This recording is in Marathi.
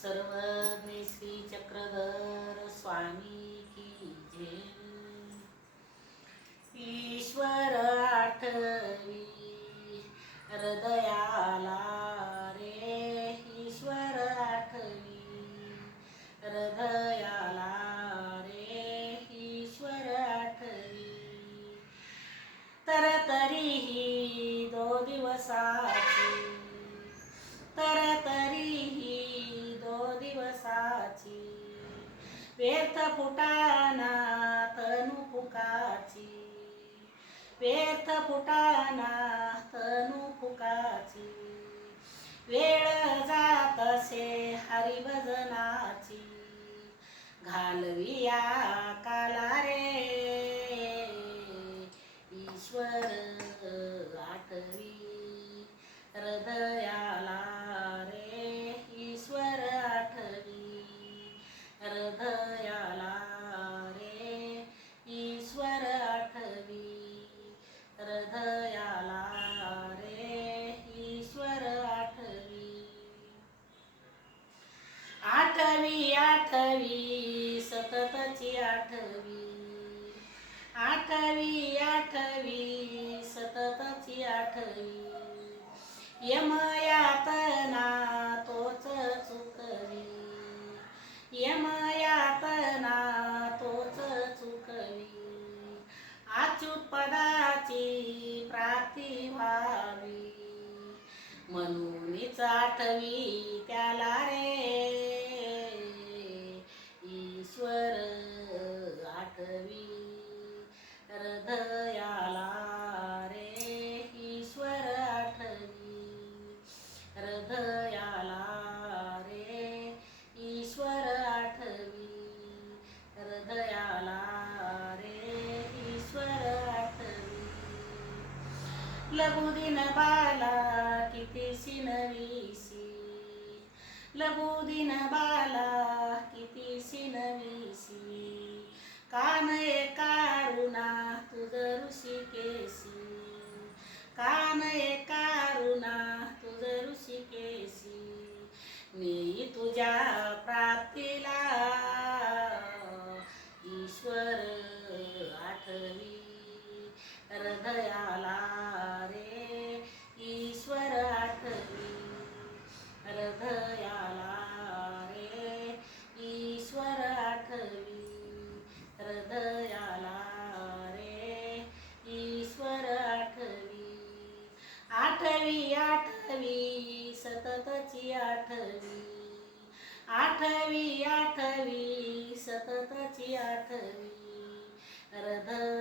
सर्वज्ञ श्री चक्रधर स्वामी की जय। ईश्वर आठवी हृदयाला रे, ईश्वर आठवी हृदयाला रे, ईश्वर आठवी तर तरीही 2 दिवसाची, तर तरीही 2 दिवसाची व्यर्थ फुटाना तनु फुकाची, व्यर्थ फुटाना तनु फुकाची वेळ जात असे हरिभजनाची घालविया काला रे, ईश्वर आठवी हृदयाला रे, ईश्वर आठवी हृदयाला रे, ईश्वर आठवी हृदयाला रे, ईश्वर आठवी आठवी आठवी सततची आठवी, आठवी आठवी सततची आठवी यमयातना तोच चुकवी, यमयातना तोच चुकवी अच्युत पदाची प्राप्ती व्हावी म्हणूनच आठवी त्याला रे, ईश्वर आठवी हृदयाला रे, ईश्वर आठवी हृदयाला रे, ईश्वर आठवी हृदयाला रे, ईश्वर आठवी लघुदिन बाला कितीशी नवीसी, लघुदिन बाला कितीशी नवीसी कान कारुणा तुझ ऋषिकेशी, कान कारुणा तुझ ऋषिकेशी नेई तुझ्या प्राप्तीला ईश्वर आठवी हृदयाला रे, ईश्वर आठवी हृदयाला रे, ईश्वर आठवी हृदयाला रे, ईश्वर आठवी आठवी आठवी सततची आठवी, आठवी आठवी सततची आठवी हृदय